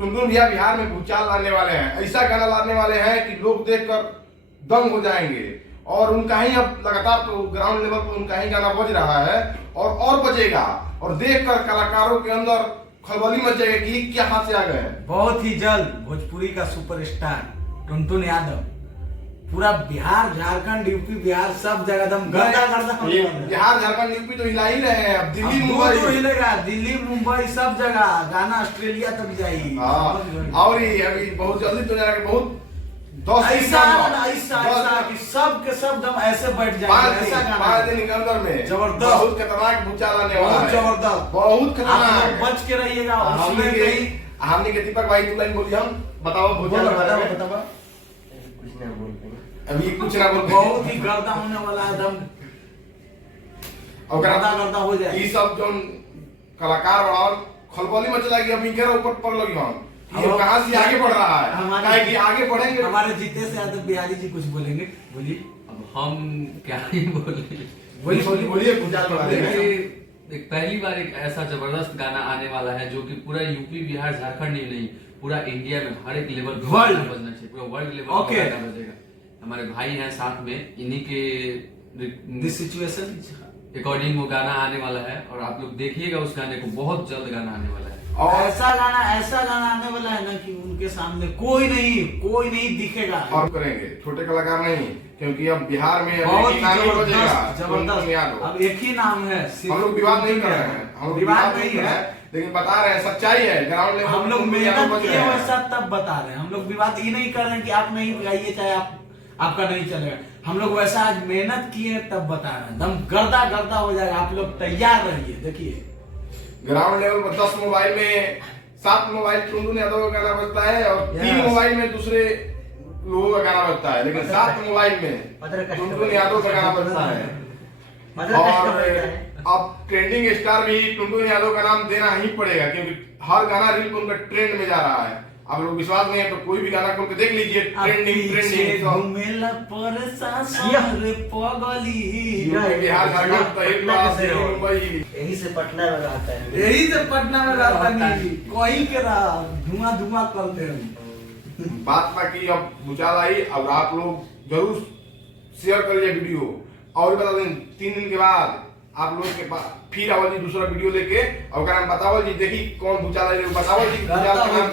टुनटुन भैया बिहार में भूचाल लाने वाले हैं, ऐसा गाना लाने वाले हैं कि लोग देखकर दंग हो जाएंगे। और उनका ही अब लगातार तो ग्राउंड लेवल पर उनका ही गाना बज रहा है और बजेगा, और देखकर कलाकारों के अंदर खलबली मच जाएगी कि क्या हाथ से आ गए। बहुत ही जल्द भोजपुरी का सुपरस्टार टुनटुन यादव पूरा बिहार, झारखंड, यूपी, बिहार सब जगह दम गर्दा बिहार, झारखंड, यूपी तो हिला ही रहे हैं। अब दिल्ली, मुंबई तो हिलेगा, दिल्ली, मुंबई सब जगह गाना ऑस्ट्रेलिया तक जाएगी। और ये अभी बहुत जल्दी तो जाएगा, बहुत ऐसा कि सब के सब दम ऐसे बैठ जाएंगे। ऐसा गाना 5 दिन के अंदर में जबरदस्त, बहुत खतरनाक भूचाल आने वाला है, जबरदस्त, बहुत खतरनाक। बच के रहिएगा। हमने के दीपक भाई लाइन बोली, हम बताओ भूचाल बताओ। अभी कुछ ना बोल, बहुत ही गर्दा होने वाला है दम, और गर्दा हो जाए। ये सब जो कलाकार और खलबली मच जाएगी। अभी के ऊपर पर लगी हम ये कहां से आगे बढ़ रहा है, काहे कि आगे बढ़ेंगे। हमारे जीते से यादव बिहारी जी कुछ बोलेंगे, बोलिए। अब हम क्या ही बोले, बोलिए भूचाल के बारे में। एक पहली बार एक ऐसा जबरदस्त गाना आने वाला है जो कि पूरा यूपी, बिहार, झारखंड ही नहीं, पूरा इंडिया में हर एक लेवल पे वर्ल्ड बजना चाहिए, पूरा वर्ल्ड लेवल पे गाना बजेगा। हमारे भाई हैं साथ में, इन्हीं के दिस सिचुएशन अकॉर्डिंग वो गाना आने वाला है, और आप लोग देखिएगा उस गाने को, बहुत जल्द गाना आने वाला है। और ऐसा गाना आने वाला है ना कि उनके सामने कोई नहीं दिखेगा। और करेंगे छोटे कलाकार नहीं, क्योंकि अब बिहार में बहुत जबरदस्त। अब एक ही नाम है, हम लोग विवाद नहीं कर रहे हैं, हम लोग विवाद नहीं है, लेकिन बता रहे हैं सच्चाई है ग्राउंड लेवल। हम लोग मेहनत किए वैसा तब बता रहे हैं। हम लोग विवाद ये नहीं कर रहे हैं कि आप नहीं गाइए चाहे आपका नहीं चलेगा। हम लोग वैसा आज मेहनत किए तब बता रहे हैं, दम गर्दा हो जाएगा। आप लोग तैयार रहिए। देखिए ग्राउंड लेवल पर 10 मोबाइल में 7 मोबाइल टुनटुन यादव का गाना बजता है, और 3 मोबाइल में दूसरे लोगों का गाना बजता है, लेकिन 7 मोबाइल में टुनटुन यादव का गाना बजता है। और अब ट्रेंडिंग स्टार भी टुनटुन यादव का नाम देना ही पड़ेगा, क्योंकि हर गाना रील उनका ट्रेंड में जा रहा है। आप लोग विश्वास नहीं है तो कोई भी गाना खोल के देख लीजिए, ट्रेंडिंग। बिहार, झारखंड, मुंबई, यही से पटना में रहता है, कोई के धुआं करते हैं। बात बाकी अब भूचाल आई। अब आप लोग जरूर शेयर करिए वीडियो, और बता दें 3 दिन के बाद आप लोग के पास फिर आवल जी दूसरा वीडियो लेके, और बतावल जी देखी कौन भूचाल आई, बतावल जी भूचाल का नाम क्या।